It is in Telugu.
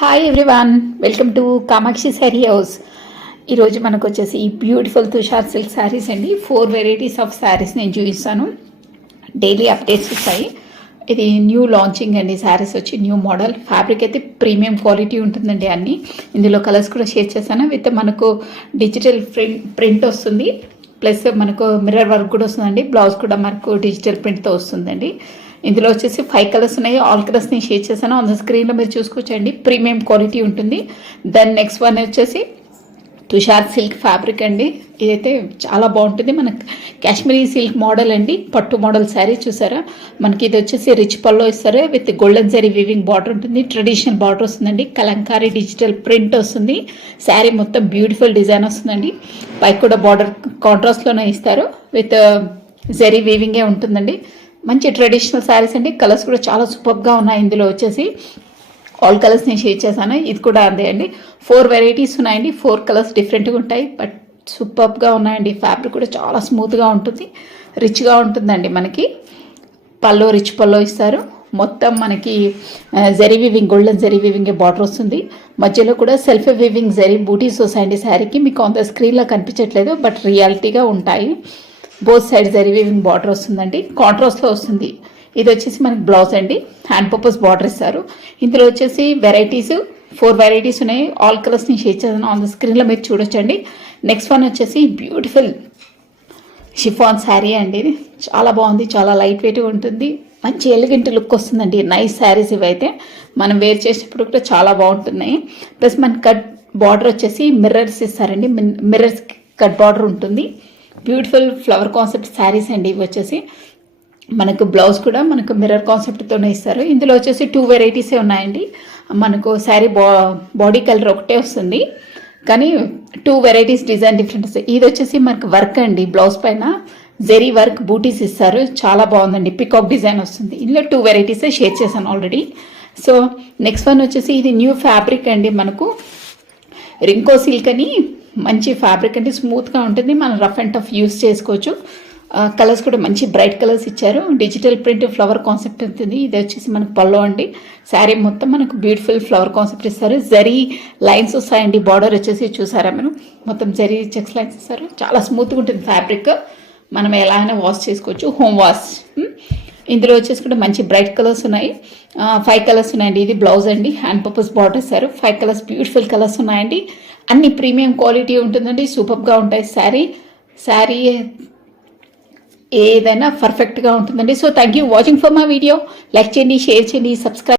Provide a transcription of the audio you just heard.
Hi everyone, welcome to Kamakshi sari house. ఈరోజు మనకు వచ్చేసి ఈ బ్యూటిఫుల్ తుషార్ సిల్క్ శారీస్ అండి. 4 వెరైటీస్ ఆఫ్ శారీస్ నేను చూపిస్తాను. డైలీ అప్డేట్స్ వస్తాయి. ఇది న్యూ లాంచింగ్ అండి. శారీస్ వచ్చి న్యూ మోడల్. ఫ్యాబ్రిక్ అయితే ప్రీమియం క్వాలిటీ ఉంటుందండి. అన్నీ ఇందులో కలర్స్ కూడా షేర్ చేశాను. విత్ మనకు డిజిటల్ ప్రింట్ వస్తుంది, ప్లస్ మనకు మిర్రర్ వర్క్ కూడా వస్తుందండి. బ్లౌజ్ కూడా మనకు డిజిటల్ ప్రింట్తో వస్తుందండి. ఇందులో వచ్చేసి 5 కలర్స్ ఉన్నాయి. ఆల్ కలర్స్ నేను షేర్ చేశాను. ఆన్ ద స్క్రీన్లో మీరు చూసుకోవచ్చండి. ప్రీమియం క్వాలిటీ ఉంటుంది. దెన్ నెక్స్ట్ వన్ వచ్చేసి తుషార్ సిల్క్ ఫ్యాబ్రిక్ అండి. ఇదైతే చాలా బాగుంటుంది. మనకు కాశ్మీరీ సిల్క్ మోడల్ అండి. పట్టు మోడల్ శారీ చూసారా. మనకి ఇది వచ్చేసి రిచ్ పల్లో ఇస్తారు. With golden zari weaving border ఉంటుంది. ట్రెడిషనల్ బార్డర్ వస్తుందండి. కలంకారీ డిజిటల్ ప్రింట్ వస్తుంది. శారీ మొత్తం బ్యూటిఫుల్ డిజైన్ వస్తుందండి. పైకి కూడా బార్డర్ కాంట్రాస్ట్లోనే ఇస్తారు. విత్ జరీ వీవింగే ఉంటుందండి. మంచి ట్రెడిషనల్ శారీస్ అండి. కలర్స్ కూడా చాలా సూపర్గా ఉన్నాయి. ఇందులో వచ్చేసి ఆల్ కలర్స్ నేను షేర్ చేశాను. ఇది కూడా అంతే అండి. 4 వెరైటీస్ ఉన్నాయండి. 4 కలర్స్ డిఫరెంట్గా ఉంటాయి, బట్ సూపర్గా ఉన్నాయండి. ఫ్యాబ్రిక్ కూడా చాలా స్మూత్గా ఉంటుంది, రిచ్గా ఉంటుందండి. మనకి పల్లో రిచ్ పల్లో ఇస్తారు. మొత్తం మనకి zari weaving, golden zari weaving border వస్తుంది. మధ్యలో కూడా సెల్ఫ్ వీవింగ్ జరీ బూటీస్ వస్తాయండి. శారీకి మీకు అంత స్క్రీన్లో కనిపించట్లేదు, బట్ రియాలిటీగా ఉంటాయి. Both side zari weaving border వస్తుందండి. కాంట్రాస్ట్లో వస్తుంది. ఇది వచ్చేసి మనకి బ్లౌజ్ అండి. హ్యాండ్ పర్పస్ బార్డర్ ఇస్తారు. ఇందులో వచ్చేసి వెరైటీస్ 4 వెరైటీస్ ఉన్నాయి. ఆల్ కలర్స్ని షేర్ చేస్తాను. ఆన్ ద స్క్రీన్లో మీరు చూడొచ్చండి. నెక్స్ట్ వన్ వచ్చేసి బ్యూటిఫుల్ షిఫాన్ శారీ అండి. ఇది చాలా బాగుంది. చాలా లైట్ వెయిట్ ఉంటుంది. మంచి ఎలిగెంట్ లుక్ వస్తుందండి. నైస్ శారీస్ ఇవైతే మనం వేర్ చేసేటప్పుడు కూడా చాలా బాగుంటున్నాయి. ప్లస్ మన కట్ బార్డర్ వచ్చేసి మిర్రర్స్ ఇస్తారండి. మిర్రర్స్ కట్ బార్డర్ ఉంటుంది. బ్యూటిఫుల్ ఫ్లవర్ కాన్సెప్ట్ శారీస్ అండి. ఇవి వచ్చేసి మనకు బ్లౌజ్ కూడా మనకు మిర్రర్ కాన్సెప్ట్తోనే ఇస్తారు. ఇందులో వచ్చేసి 2 వెరైటీసే ఉన్నాయండి. మనకు శారీ బాడీ కలర్ ఒకటే వస్తుంది, కానీ 2 వెరైటీస్ డిజైన్ డిఫరెంట్ వస్తాయి. ఇది వచ్చేసి మనకు వర్క్ అండి. బ్లౌజ్ పైన జెరీ వర్క్ బూటీస్ ఇస్తారు. చాలా బాగుందండి. పికాక్ డిజైన్ వస్తుంది. ఇందులో 2 వెరైటీసే షేర్ చేశాను ఆల్రెడీ. సో నెక్స్ట్ వన్ వచ్చేసి ఇది న్యూ ఫ్యాబ్రిక్ అండి. మనకు రింకో సిల్క్ అని మంచి ఫ్యాబ్రిక్ అంటే స్మూత్గా ఉంటుంది. మనం రఫ్ అండ్ టఫ్ యూస్ చేసుకోవచ్చు. కలర్స్ కూడా మంచి బ్రైట్ కలర్స్ ఇచ్చారు. డిజిటల్ ప్రింట్ ఫ్లవర్ కాన్సెప్ట్ ఉంటుంది. ఇది వచ్చేసి మనకు పల్లో అండి. శారీ మొత్తం మనకు బ్యూటిఫుల్ ఫ్లవర్ కాన్సెప్ట్ ఇస్తారు. జరీ లైన్స్ వస్తాయండి. బార్డర్ వచ్చేసి చూసారా మనం, మొత్తం జరీ చెక్స్ లైన్స్ ఇస్తారు. చాలా స్మూత్గా ఉంటుంది ఫ్యాబ్రిక్. మనం ఎలా అయినా వాష్ చేసుకోవచ్చు, హోమ్ వాష్. ఇందులో వచ్చేసి కూడా మంచి బ్రైట్ కలర్స్ ఉన్నాయి. 5 కలర్స్ ఉన్నాయండి. ఇది బ్లౌజ్ అండి. హ్యాండ్ పర్పస్ బార్డర్ ఇస్తారు. 5 కలర్స్ బ్యూటిఫుల్ కలర్స్ ఉన్నాయండి. అన్ని ప్రీమియం క్వాలిటీ ఉంటుందండి. సూపర్గా ఉంటాయి. శారీ ఏదైనా పర్ఫెక్ట్గా ఉంటుందండి. So thank you watching for my video. Like చేయండి, షేర్ చేయండి, సబ్స్క్రైబ్.